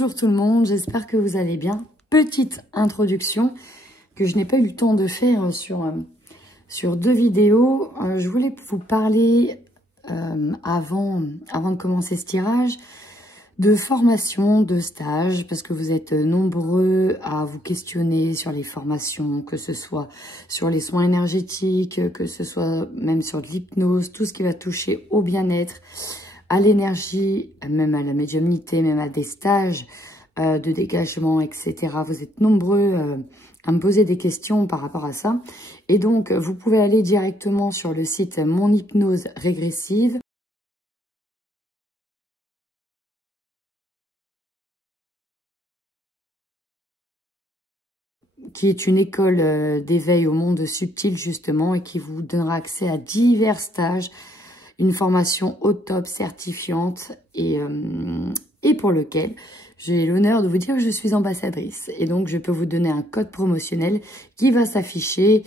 Bonjour tout le monde, j'espère que vous allez bien. Petite introduction que je n'ai pas eu le temps de faire sur deux vidéos. Je voulais vous parler, avant de commencer ce tirage, de formation, de stage, parce que vous êtes nombreux à vous questionner sur les formations, que ce soit sur les soins énergétiques, que ce soit même sur de l'hypnose, tout ce qui va toucher au bien-être, à l'énergie, même à la médiumnité, même à des stages de dégagement, etc. Vous êtes nombreux à me poser des questions par rapport à ça. Et donc, vous pouvez aller directement sur le site Mon Hypnose Régressive. Qui est une école d'éveil au monde subtil, justement, et qui vous donnera accès à divers stages, une formation au top, certifiante, et pour lequel j'ai l'honneur de vous dire que je suis ambassadrice. Et donc, je peux vous donner un code promotionnel qui va s'afficher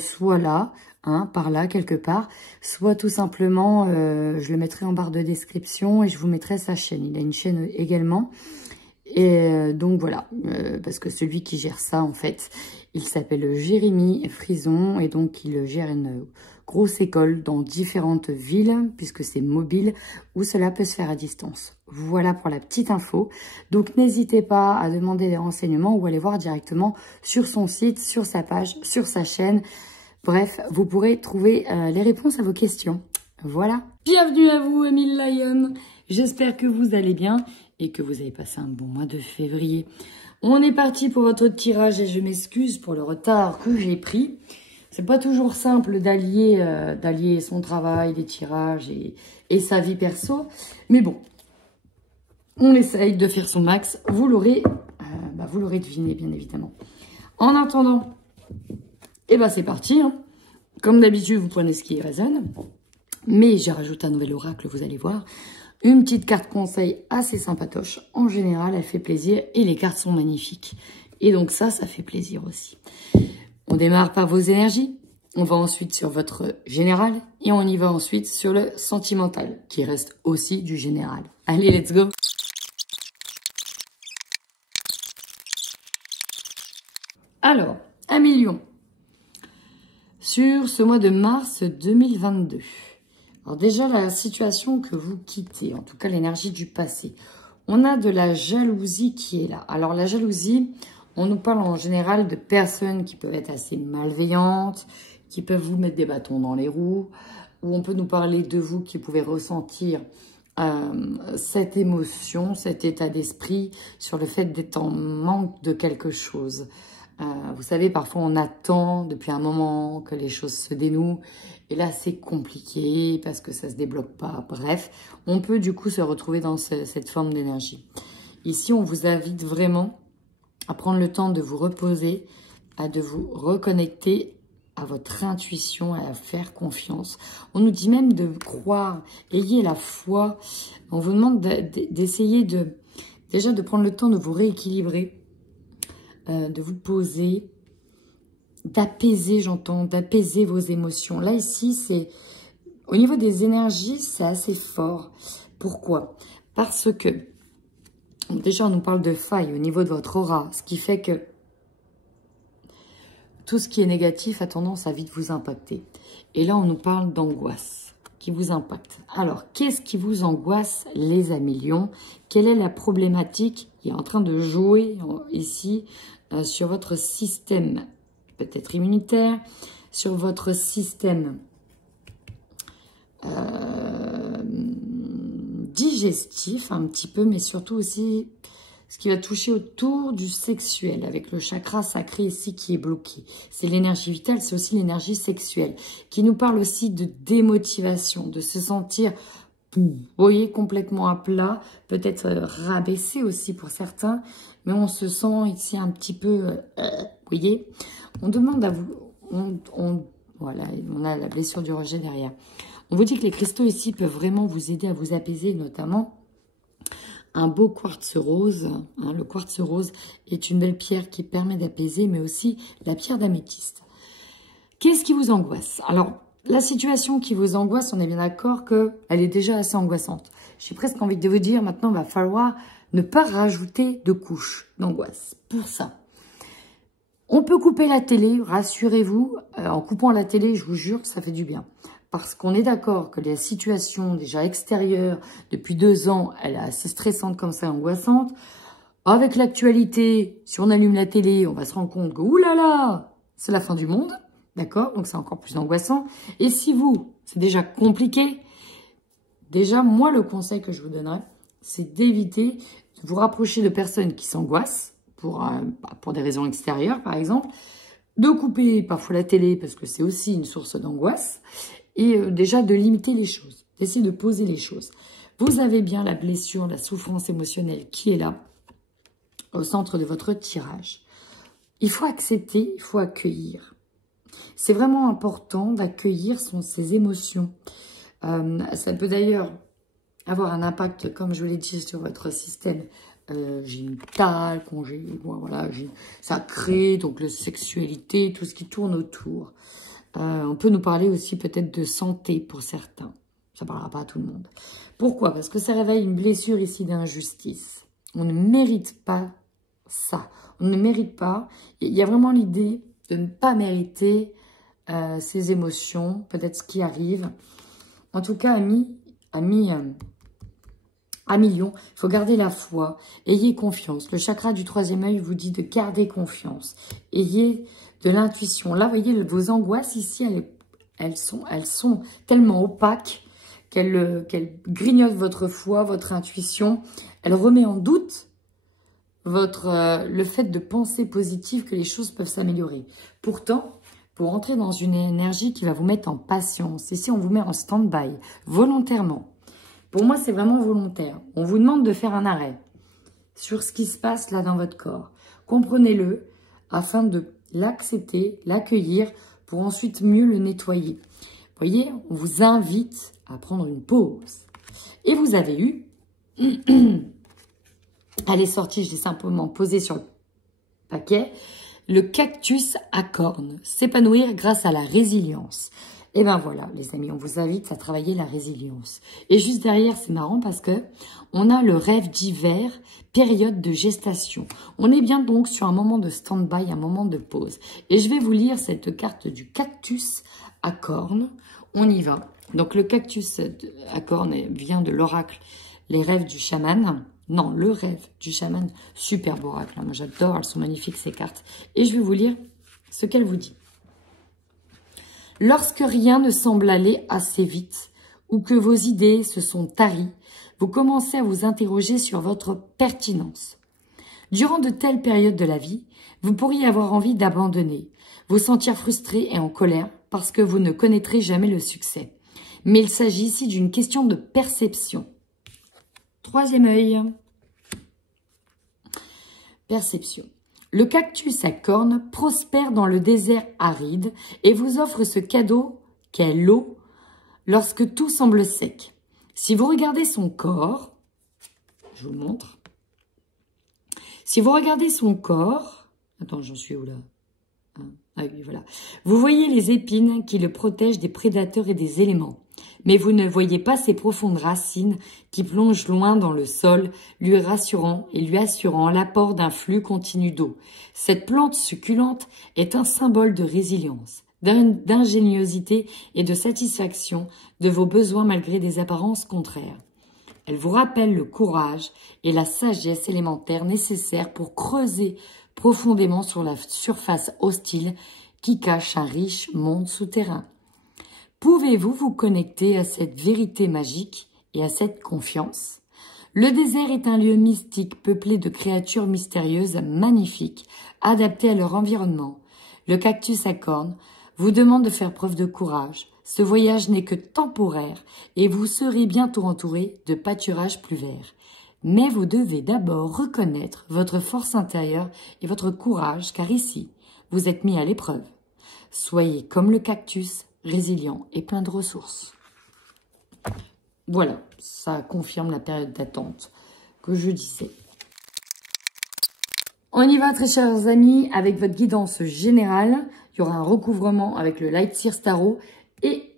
soit là, par là, quelque part, soit tout simplement, je le mettrai en barre de description et je vous mettrai sa chaîne. Il a une chaîne également. Et donc voilà, parce que celui qui gère ça, en fait, il s'appelle Jérémy Frison et donc il gère une grosse école dans différentes villes, puisque c'est mobile, où cela peut se faire à distance. Voilà pour la petite info. Donc n'hésitez pas à demander des renseignements ou aller voir directement sur son site, sur sa page, sur sa chaîne. Bref, vous pourrez trouver les réponses à vos questions. Voilà. Bienvenue à vous, Émile Lyon. J'espère que vous allez bien et que vous avez passé un bon mois de février. On est parti pour votre tirage et je m'excuse pour le retard que j'ai pris. C'est pas toujours simple d'allier son travail, les tirages et sa vie perso. Mais bon, on essaye de faire son max. Vous l'aurez deviné, bien évidemment. En attendant, c'est parti. Comme d'habitude, vous prenez ce qui résonne. Mais j'ai rajouté un nouvel oracle, vous allez voir. Une petite carte conseil assez sympatoche. En général, elle fait plaisir et les cartes sont magnifiques. Et donc ça fait plaisir aussi. On démarre par vos énergies. On va ensuite sur votre général. Et on y va ensuite sur le sentimental, qui reste aussi du général. Allez, let's go! Alors, 1 million. Sur ce mois de mars 2022. Alors déjà, la situation que vous quittez, en tout cas l'énergie du passé, on a de la jalousie qui est là. Alors la jalousie, on nous parle en général de personnes qui peuvent être assez malveillantes, qui peuvent vous mettre des bâtons dans les roues, ou on peut nous parler de vous qui pouvez ressentir cette émotion, cet état d'esprit sur le fait d'être en manque de quelque chose. Vous savez, parfois on attend depuis un moment que les choses se dénouent. Et là, c'est compliqué parce que ça se débloque pas. Bref, on peut du coup se retrouver dans cette forme d'énergie. Ici, on vous invite vraiment à prendre le temps de vous reposer, de vous reconnecter à votre intuition, à faire confiance. On nous dit même de croire, ayez la foi. On vous demande d'essayer déjà de prendre le temps de vous rééquilibrer, de vous poser, d'apaiser, j'entends, d'apaiser vos émotions. Là, ici, c'est au niveau des énergies, c'est assez fort. Pourquoi? Parce que, déjà, on nous parle de faille au niveau de votre aura, ce qui fait que tout ce qui est négatif a tendance à vite vous impacter. Et là, on nous parle d'angoisse qui vous impacte. Alors, qu'est-ce qui vous angoisse, les amilions? Quelle est la problématique qui est en train de jouer ici sur votre système peut-être immunitaire, sur votre système digestif un petit peu, mais surtout aussi ce qui va toucher autour du sexuel, avec le chakra sacré ici qui est bloqué. C'est l'énergie vitale, c'est aussi l'énergie sexuelle, qui nous parle aussi de démotivation, de se sentir, vous voyez, complètement à plat, peut-être rabaissé aussi pour certains, mais on se sent ici un petit peu, vous voyez, on demande à vous, voilà, on a la blessure du rejet derrière. On vous dit que les cristaux ici peuvent vraiment vous aider à vous apaiser, notamment un beau quartz rose. Le quartz rose est une belle pierre qui permet d'apaiser, mais aussi la pierre d'améthyste. Qu'est-ce qui vous angoisse? Alors, la situation qui vous angoisse, on est bien d'accord qu'elle est déjà assez angoissante. J'ai presque envie de vous dire, maintenant, il va falloir ne pas rajouter de couches d'angoisse pour ça. On peut couper la télé, rassurez-vous. En coupant la télé, je vous jure, ça fait du bien. Parce qu'on est d'accord que la situation déjà extérieure, depuis 2 ans, elle est assez stressante comme ça, angoissante. Avec l'actualité, si on allume la télé, on va se rendre compte que, oulala, c'est la fin du monde. D'accord? Donc c'est encore plus angoissant. Et si vous, c'est déjà compliqué, déjà, moi, le conseil que je vous donnerais, c'est d'éviter de vous rapprocher de personnes qui s'angoissent, pour des raisons extérieures, par exemple, de couper parfois la télé, parce que c'est aussi une source d'angoisse, et déjà de limiter les choses, d'essayer de poser les choses. Vous avez bien la blessure, la souffrance émotionnelle qui est là, au centre de votre tirage. Il faut accepter, il faut accueillir. C'est vraiment important d'accueillir ces émotions. Ça peut d'ailleurs avoir un impact, comme je vous l'ai dit, sur votre système génital, voilà, ça crée donc la sexualité, tout ce qui tourne autour. On peut nous parler aussi peut-être de santé pour certains. Ça ne parlera pas à tout le monde. Pourquoi? Parce que ça réveille une blessure ici d'injustice. On ne mérite pas ça. On ne mérite pas. Il y a vraiment l'idée de ne pas mériter ces émotions, peut-être ce qui arrive. En tout cas, amis Lion, il faut garder la foi, ayez confiance. Le chakra du 3e œil vous dit de garder confiance. Ayez de l'intuition. Là, vous voyez, vos angoisses ici, elles sont tellement opaques qu'elles grignotent votre foi, votre intuition. Elle remet en doute le fait de penser positif, que les choses peuvent s'améliorer. Pourtant, pour entrer dans une énergie qui va vous mettre en patience, ici, on vous met en stand-by, volontairement. Pour moi, c'est vraiment volontaire. On vous demande de faire un arrêt sur ce qui se passe là dans votre corps. Comprenez-le afin de l'accepter, l'accueillir pour ensuite mieux le nettoyer. Vous voyez, on vous invite à prendre une pause. Et vous avez eu, elle est sortie, je l'ai simplement posée sur le paquet, le cactus à cornes, s'épanouir grâce à la résilience. Et ben voilà, les amis, on vous invite à travailler la résilience. Et juste derrière, c'est marrant parce que on a le rêve d'hiver, période de gestation. On est bien donc sur un moment de stand-by, un moment de pause. Et je vais vous lire cette carte du cactus à cornes. On y va. Donc le cactus à cornes vient de l'oracle Les rêves du chaman. Non, le rêve du chaman. Superbe oracle. Moi, j'adore, elles sont magnifiques ces cartes. Et je vais vous lire ce qu'elle vous dit. Lorsque rien ne semble aller assez vite ou que vos idées se sont taries, vous commencez à vous interroger sur votre pertinence. Durant de telles périodes de la vie, vous pourriez avoir envie d'abandonner, vous sentir frustré et en colère parce que vous ne connaîtrez jamais le succès. Mais il s'agit ici d'une question de perception. 3e œil. Perception. Le cactus à cornes prospère dans le désert aride et vous offre ce cadeau qu'est l'eau lorsque tout semble sec. Si vous regardez son corps, je vous le montre. Si vous regardez son corps, attends, j'en suis où là? Ah oui, voilà. Vous voyez les épines qui le protègent des prédateurs et des éléments. Mais vous ne voyez pas ses profondes racines qui plongent loin dans le sol, lui rassurant et lui assurant l'apport d'un flux continu d'eau. Cette plante succulente est un symbole de résilience, d'ingéniosité et de satisfaction de vos besoins malgré des apparences contraires. Elle vous rappelle le courage et la sagesse élémentaire nécessaires pour creuser profondément sur la surface hostile qui cache un riche monde souterrain. Pouvez-vous vous connecter à cette vérité magique et à cette confiance? Le désert est un lieu mystique peuplé de créatures mystérieuses magnifiques, adaptées à leur environnement. Le cactus à cornes vous demande de faire preuve de courage. Ce voyage n'est que temporaire et vous serez bientôt entouré de pâturages plus verts. Mais vous devez d'abord reconnaître votre force intérieure et votre courage, car ici, vous êtes mis à l'épreuve. Soyez comme le cactus, résilient et plein de ressources. Voilà, ça confirme la période d'attente que je disais. On y va, très chers amis, avec votre guidance générale. Il y aura un recouvrement avec le Light Seer Tarot. Et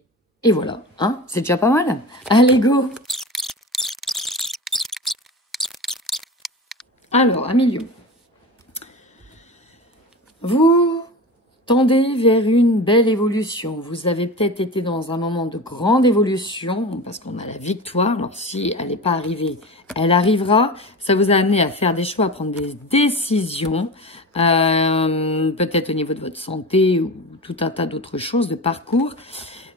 voilà, hein, c'est déjà pas mal. Allez, go! Alors, Amilio, vous tendez vers une belle évolution. Vous avez peut-être été dans un moment de grande évolution, parce qu'on a la victoire. Alors, si elle n'est pas arrivée, elle arrivera. Ça vous a amené à faire des choix, à prendre des décisions, peut-être au niveau de votre santé ou tout un tas d'autres choses, de parcours.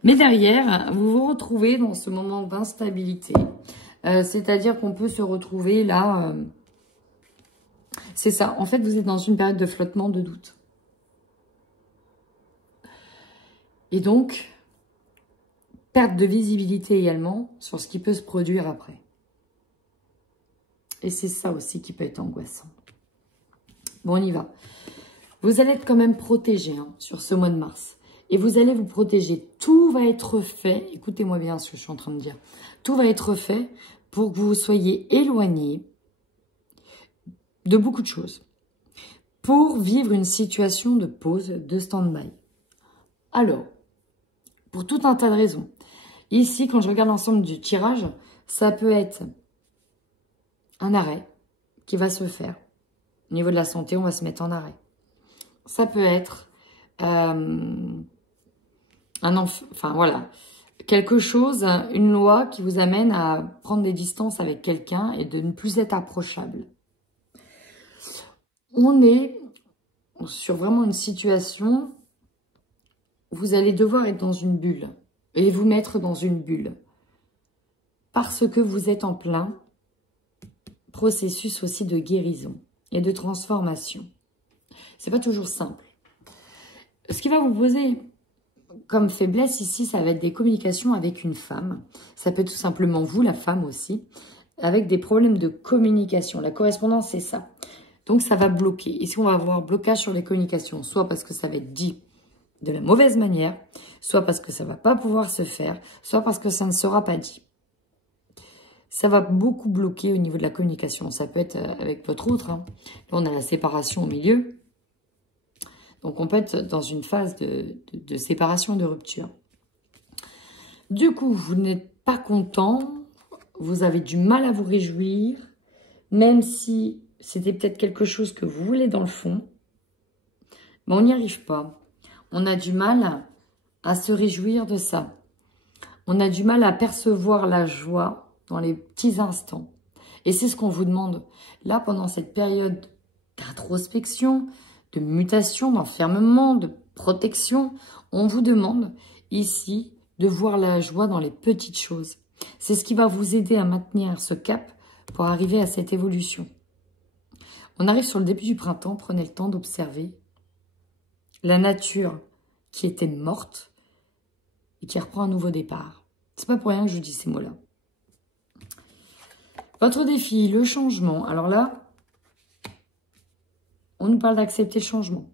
Mais derrière, vous vous retrouvez dans ce moment d'instabilité. C'est-à-dire qu'on peut se retrouver là... c'est ça. En fait, vous êtes dans une période de flottement, de doute. Et donc, perte de visibilité également sur ce qui peut se produire après. Et c'est ça aussi qui peut être angoissant. Bon, on y va. Vous allez être quand même protégé sur ce mois de mars. Et vous allez vous protéger. Tout va être fait. Écoutez-moi bien ce que je suis en train de dire. Tout va être fait pour que vous soyez éloigné de beaucoup de choses. Pour vivre une situation de pause, de stand-by. Alors, pour tout un tas de raisons. Ici, quand je regarde l'ensemble du tirage, ça peut être un arrêt qui va se faire. Au niveau de la santé, on va se mettre en arrêt. Ça peut être quelque chose, une loi qui vous amène à prendre des distances avec quelqu'un et de ne plus être approchable. On est sur vraiment une situation où vous allez devoir être dans une bulle et vous mettre dans une bulle parce que vous êtes en plein processus aussi de guérison et de transformation. C'est pas toujours simple. Ce qui va vous poser comme faiblesse ici, ça va être des communications avec une femme. Ça peut être tout simplement vous, la femme aussi, avec des problèmes de communication. La correspondance, c'est ça. Donc, ça va bloquer. Ici, on va avoir blocage sur les communications, soit parce que ça va être dit de la mauvaise manière, soit parce que ça ne va pas pouvoir se faire, soit parce que ça ne sera pas dit. Ça va beaucoup bloquer au niveau de la communication. Ça peut être avec votre autre. Là, on a la séparation au milieu. Donc, on peut être dans une phase de séparation, de rupture. Du coup, vous n'êtes pas content. Vous avez du mal à vous réjouir. Même si c'était peut-être quelque chose que vous voulez dans le fond. Mais on n'y arrive pas. On a du mal à se réjouir de ça. On a du mal à percevoir la joie dans les petits instants. Et c'est ce qu'on vous demande. Là, pendant cette période d'introspection, de mutation, d'enfermement, de protection, on vous demande ici de voir la joie dans les petites choses. C'est ce qui va vous aider à maintenir ce cap pour arriver à cette évolution. On arrive sur le début du printemps, prenez le temps d'observer la nature qui était morte et qui reprend un nouveau départ. C'est pas pour rien que je vous dis ces mots-là. Votre défi, le changement. Alors là, on nous parle d'accepter le changement.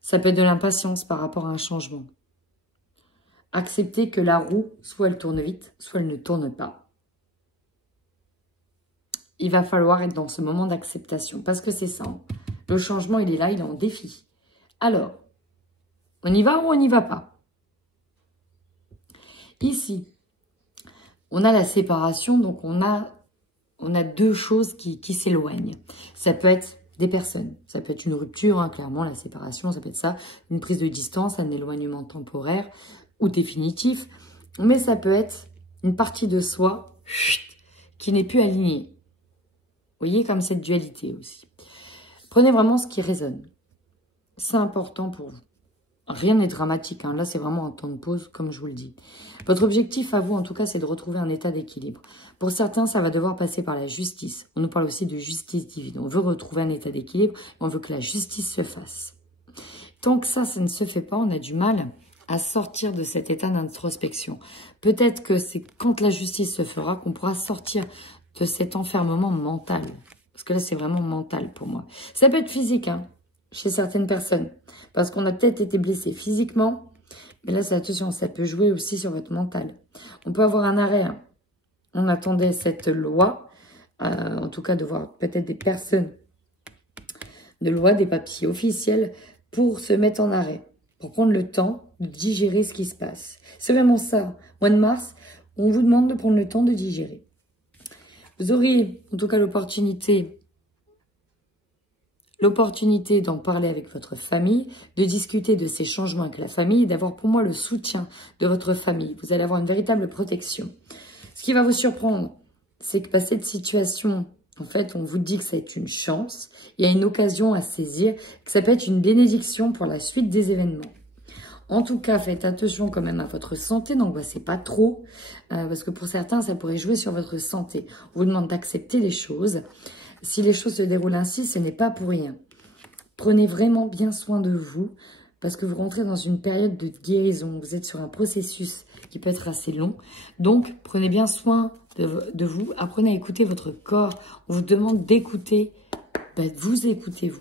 Ça peut être de l'impatience par rapport à un changement. Accepter que la roue, soit elle tourne vite, soit elle ne tourne pas. Il va falloir être dans ce moment d'acceptation. Parce que c'est ça. Le changement, il est là, il est en défi. Alors, on y va ou on n'y va pas? Ici, on a la séparation, donc on a deux choses qui s'éloignent. Ça peut être des personnes, ça peut être une rupture, clairement, la séparation, ça peut être ça, une prise de distance, un éloignement temporaire ou définitif, mais ça peut être une partie de soi qui n'est plus alignée. Vous voyez, comme cette dualité aussi. Prenez vraiment ce qui résonne. C'est important pour vous. Rien n'est dramatique. Là, c'est vraiment un temps de pause, comme je vous le dis. Votre objectif à vous, en tout cas, c'est de retrouver un état d'équilibre. Pour certains, ça va devoir passer par la justice. On nous parle aussi de justice divine. On veut retrouver un état d'équilibre. On veut que la justice se fasse. Tant que ça ne se fait pas, on a du mal à sortir de cet état d'introspection. Peut-être que c'est quand la justice se fera qu'on pourra sortir de cet enfermement mental. Parce que là, c'est vraiment mental pour moi. Ça peut être physique, chez certaines personnes. Parce qu'on a peut-être été blessé physiquement. Mais là, attention, ça peut jouer aussi sur votre mental. On peut avoir un arrêt. On attendait cette loi. En tout cas, de voir peut-être des personnes de loi, des papiers officiels pour se mettre en arrêt. Pour prendre le temps de digérer ce qui se passe. C'est vraiment ça. Mois de mars, on vous demande de prendre le temps de digérer. Vous aurez en tout cas l'opportunité d'en parler avec votre famille, de discuter de ces changements avec la famille et d'avoir pour moi le soutien de votre famille. Vous allez avoir une véritable protection. Ce qui va vous surprendre, c'est que cette situation, en fait, on vous dit que ça est une chance, il y a une occasion à saisir, que ça peut être une bénédiction pour la suite des événements. En tout cas, faites attention quand même à votre santé, n'angoissez pas trop, parce que pour certains, ça pourrait jouer sur votre santé. On vous demande d'accepter les choses. Si les choses se déroulent ainsi, ce n'est pas pour rien. Prenez vraiment bien soin de vous, parce que vous rentrez dans une période de guérison. Vous êtes sur un processus qui peut être assez long. Donc, prenez bien soin de vous. Apprenez à écouter votre corps. On vous demande d'écouter. Vous écoutez-vous.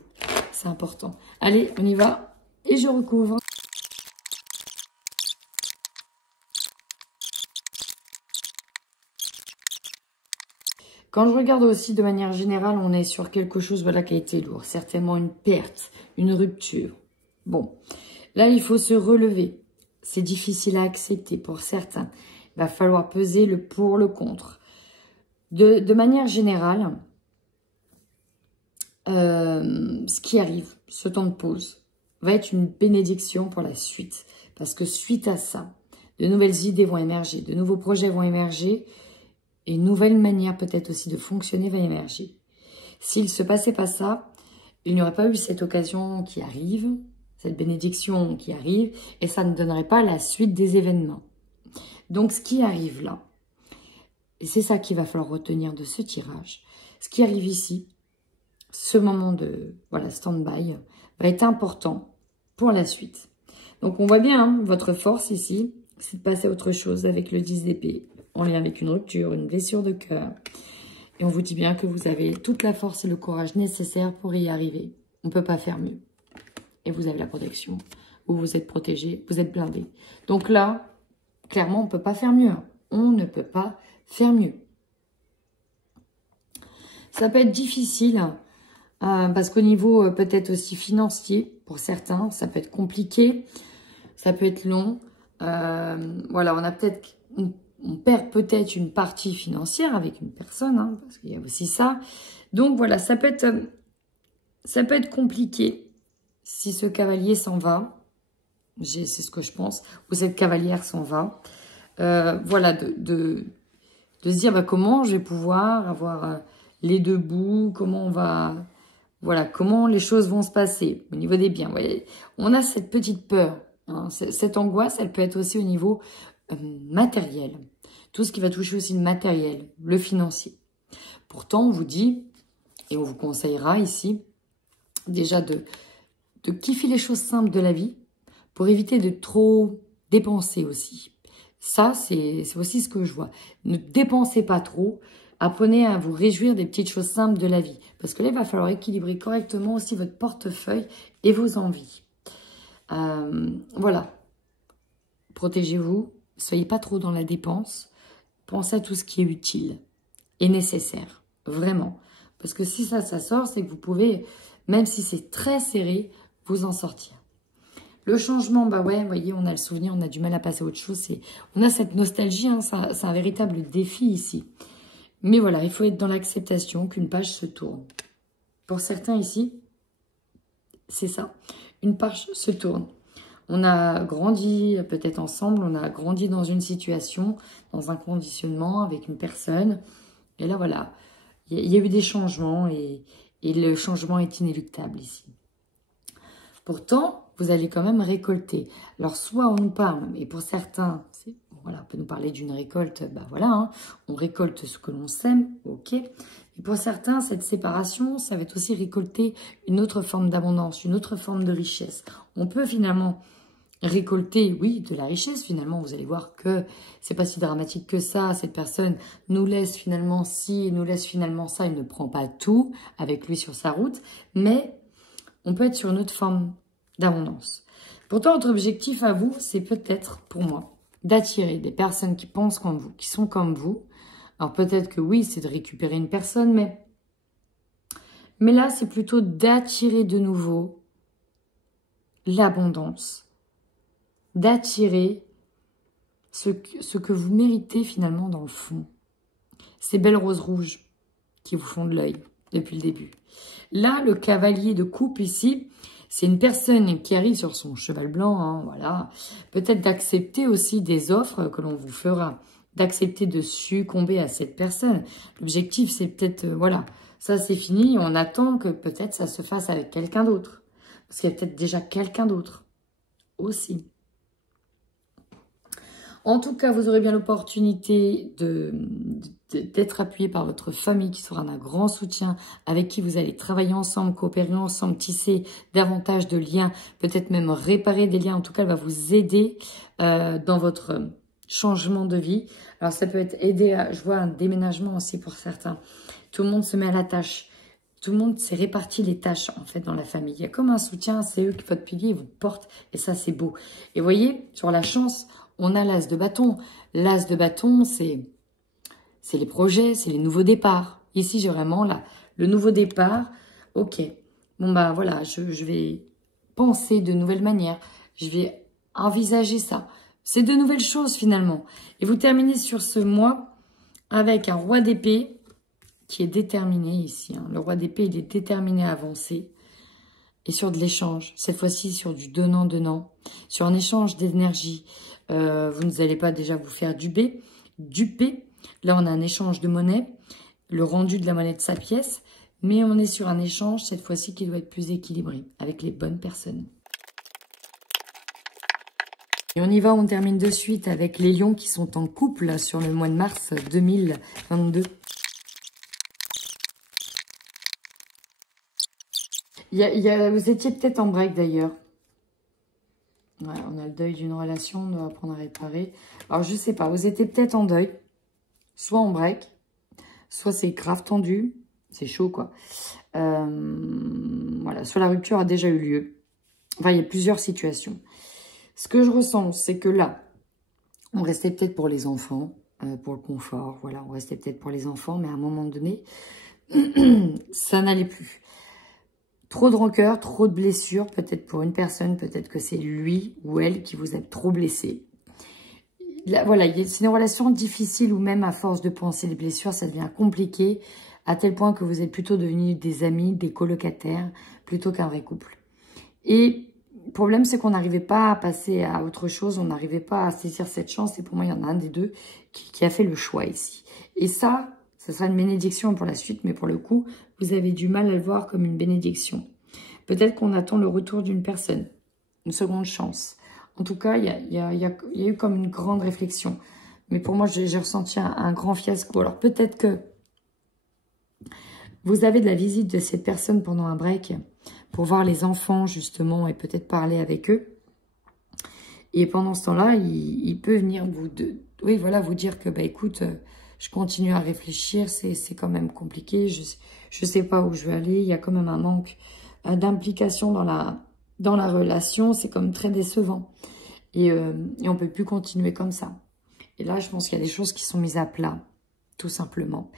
C'est important. Allez, on y va. Et je recouvre. Quand je regarde aussi de manière générale, on est sur quelque chose voilà, qui a été lourd. Certainement une perte, une rupture. Bon, là, il faut se relever. C'est difficile à accepter pour certains. Il va falloir peser le pour, le contre. De manière générale, ce qui arrive, ce temps de pause, va être une bénédiction pour la suite. Parce que suite à ça, de nouvelles idées vont émerger, de nouveaux projets vont émerger. Et une nouvelle manière peut-être aussi de fonctionner va émerger. S'il ne se passait pas ça, il n'y aurait pas eu cette occasion qui arrive, cette bénédiction qui arrive, et ça ne donnerait pas la suite des événements. Donc ce qui arrive là, et c'est ça qu'il va falloir retenir de ce tirage, ce qui arrive ici, ce moment de voilà, stand-by, va être important pour la suite. Donc on voit bien, hein, votre force ici, c'est de passer à autre chose avec le 10 d'épée, en lien avec une rupture, une blessure de cœur. Et on vous dit bien que vous avez toute la force et le courage nécessaires pour y arriver. On ne peut pas faire mieux. Et vous avez la protection. Vous êtes protégé, vous êtes blindé. Donc là, clairement, on ne peut pas faire mieux. On ne peut pas faire mieux. Ça peut être difficile, parce qu'au niveau peut-être aussi financier, pour certains, ça peut être compliqué, ça peut être long. Voilà, on perd peut-être une partie financière avec une personne, hein, parce qu'il y a aussi ça. Donc voilà, ça peut être compliqué si ce cavalier s'en va. C'est ce que je pense. Ou cette cavalière s'en va. Voilà, de se dire comment je vais pouvoir avoir les deux bouts, comment on va... Voilà, comment les choses vont se passer au niveau des biens. Vous voyez, on a cette petite peur. Hein, cette angoisse, elle peut être aussi au niveau matériel. Tout ce qui va toucher aussi le matériel, le financier. Pourtant, on vous dit, et on vous conseillera ici, déjà de kiffer les choses simples de la vie pour éviter de trop dépenser aussi. Ça, c'est aussi ce que je vois. Ne dépensez pas trop. Apprenez à vous réjouir des petites choses simples de la vie. Parce que là, il va falloir équilibrer correctement aussi votre portefeuille et vos envies. Voilà. Protégez-vous. Soyez pas trop dans la dépense. Pensez à tout ce qui est utile et nécessaire. Vraiment. Parce que si ça sort, c'est que vous pouvez, même si c'est très serré, vous en sortir. Le changement, bah ouais, vous voyez, on a le souvenir, on a du mal à passer à autre chose. On a cette nostalgie, hein, c'est un véritable défi ici. Mais voilà, il faut être dans l'acceptation qu'une page se tourne. Pour certains ici, c'est ça. Une page se tourne. On a grandi peut-être ensemble, on a grandi dans une situation, dans un conditionnement avec une personne. Et là, voilà, il y a eu des changements et le changement est inéluctable ici. Pourtant, vous allez quand même récolter. Alors, soit on nous parle, et pour certains, voilà, on peut nous parler d'une récolte, bah voilà, hein, on récolte ce que l'on sème, ok. Et pour certains, cette séparation, ça va être aussi récolter une autre forme d'abondance, une autre forme de richesse. On peut finalement récolter, oui, de la richesse, finalement, vous allez voir que c'est pas si dramatique que ça, cette personne nous laisse finalement ci, nous laisse finalement ça, il ne prend pas tout avec lui sur sa route, mais on peut être sur une autre forme d'abondance. Pourtant, votre objectif à vous, c'est peut-être, pour moi, d'attirer des personnes qui pensent comme vous, qui sont comme vous. Alors peut-être que oui, c'est de récupérer une personne, mais là, c'est plutôt d'attirer de nouveau l'abondance, d'attirer ce que vous méritez finalement dans le fond. Ces belles roses rouges, qui vous font de l'œil depuis le début. Là, le cavalier de coupe ici, c'est une personne qui arrive sur son cheval blanc, hein, voilà. Peut-être d'accepter aussi des offres que l'on vous fera, d'accepter de succomber à cette personne. L'objectif, c'est peut-être, voilà, ça c'est fini, on attend que peut-être ça se fasse avec quelqu'un d'autre. Parce qu'il y a peut-être déjà quelqu'un d'autre aussi. En tout cas, vous aurez bien l'opportunité d'être appuyé par votre famille qui sera d'un grand soutien, avec qui vous allez travailler ensemble, coopérer ensemble, tisser davantage de liens, peut-être même réparer des liens. En tout cas, elle va vous aider dans votre changement de vie. Alors, ça peut être aider à, je vois un déménagement aussi pour certains. Tout le monde se met à la tâche. Tout le monde s'est réparti les tâches, en fait, dans la famille. Il y a comme un soutien, c'est eux qui, votre pilier, vous portent, et ça, c'est beau. Et vous voyez, sur la chance, on a l'as de bâton. L'as de bâton, c'est les projets, c'est les nouveaux départs. Ici, j'ai vraiment là, le nouveau départ. Ok, bon, bah voilà, je vais penser de nouvelles manières. Je vais envisager ça. C'est de nouvelles choses, finalement. Et vous terminez sur ce mois avec un roi d'épée qui est déterminé ici. Hein. Le roi d'épée, il est déterminé à avancer. Et sur de l'échange, cette fois-ci sur du donnant-donnant, sur un échange d'énergie. Vous ne allez pas déjà vous faire duper. Là, on a un échange de monnaie, le rendu de la monnaie de sa pièce, mais on est sur un échange, cette fois-ci, qui doit être plus équilibré, avec les bonnes personnes. Et on y va, on termine de suite avec les lions qui sont en couple là, sur le mois de mars 2022. Vous étiez peut-être en break d'ailleurs. Ouais, on a le deuil d'une relation, on doit apprendre à réparer. Alors, je sais pas, vous étiez peut-être en deuil, soit en break, soit c'est grave tendu, c'est chaud quoi. Voilà, soit la rupture a déjà eu lieu. Enfin, il y a plusieurs situations. Ce que je ressens, c'est que là, on restait peut-être pour les enfants, pour le confort, voilà, on restait peut-être pour les enfants, mais à un moment donné, ça n'allait plus. Trop de rancœur, trop de blessures, peut-être pour une personne, peut-être que c'est lui ou elle qui vous a trop blessé. Là, voilà, c'est une relation difficile où même à force de penser les blessures, ça devient compliqué, à tel point que vous êtes plutôt devenus des amis, des colocataires, plutôt qu'un vrai couple. Et le problème, c'est qu'on n'arrivait pas à passer à autre chose, on n'arrivait pas à saisir cette chance, et pour moi, il y en a un des deux qui a fait le choix ici. Et ça sera une bénédiction pour la suite, mais pour le coup, vous avez du mal à le voir comme une bénédiction. Peut-être qu'on attend le retour d'une personne, une seconde chance. En tout cas, il y a eu comme une grande réflexion. Mais pour moi, j'ai ressenti un grand fiasco. Alors peut-être que vous avez de la visite de cette personne pendant un break pour voir les enfants, justement, et peut-être parler avec eux. Et pendant ce temps-là, il peut venir vous dire que, bah, écoute, je continue à réfléchir, c'est quand même compliqué, je sais pas où je vais aller, il y a quand même un manque d'implication dans la relation, c'est comme très décevant. Et on peut plus continuer comme ça. Et là, je pense qu'il y a des choses qui sont mises à plat, tout simplement.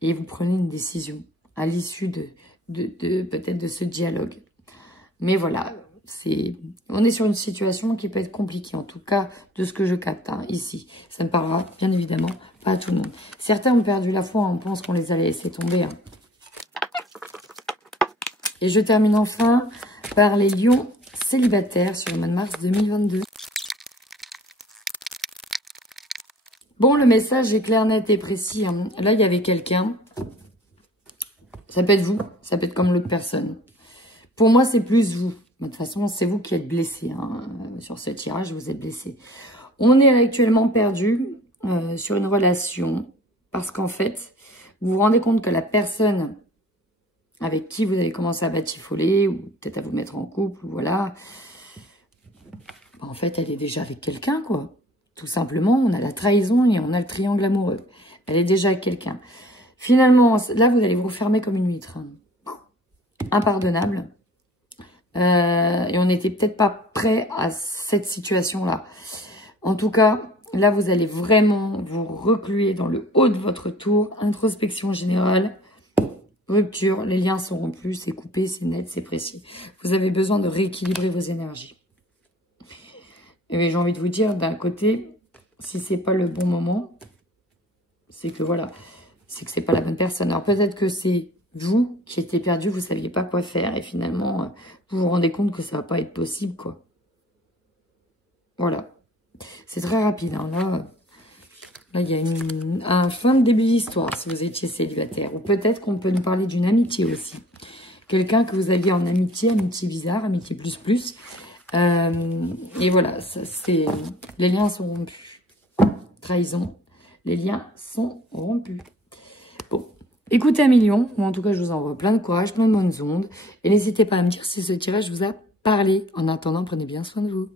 Et vous prenez une décision à l'issue peut-être de ce dialogue. Mais voilà, on est sur une situation qui peut être compliquée, en tout cas de ce que je capte ici. Ça me parlera bien évidemment pas à tout le monde. Certains ont perdu la foi, on pense qu'on les allait laisser tomber. Et je termine enfin par les lions célibataires sur le mois de mars 2022. Bon, le message est clair, net et précis. Là, il y avait quelqu'un. Ça peut être vous, ça peut être comme l'autre personne. Pour moi, c'est plus vous. De toute façon, c'est vous qui êtes blessé. Sur ce tirage, vous êtes blessé. On est actuellement perdu sur une relation parce qu'en fait, vous vous rendez compte que la personne avec qui vous avez commencé à batifoler ou peut-être à vous mettre en couple, ou voilà, en fait, elle est déjà avec quelqu'un, quoi. Tout simplement, on a la trahison et on a le triangle amoureux. Elle est déjà avec quelqu'un. Finalement, là, vous allez vous refermer comme une huître. Impardonnable. Et on n'était peut-être pas prêt à cette situation-là. En tout cas, là, vous allez vraiment vous recluer dans le haut de votre tour. Introspection générale. Rupture. Les liens sont rompus. C'est coupé, c'est net, c'est précis. Vous avez besoin de rééquilibrer vos énergies. Et j'ai envie de vous dire, d'un côté, si c'est pas le bon moment, c'est que voilà, c'est que c'est pas la bonne personne. Alors peut-être que c'est vous qui étiez perdu, vous saviez pas quoi faire et finalement vous vous rendez compte que ça va pas être possible, quoi. Voilà. C'est très rapide. Hein. Là, il y a un fin de début d'histoire si vous étiez célibataire. Ou peut-être qu'on peut nous parler d'une amitié aussi. Quelqu'un que vous aviez en amitié, amitié bizarre, amitié plus. Et voilà, les liens sont rompus. Trahison. Les liens sont rompus. Bon, écoutez un million. Moi, en tout cas, je vous envoie plein de courage, plein de bonnes ondes. Et n'hésitez pas à me dire si ce tirage vous a parlé. En attendant, prenez bien soin de vous.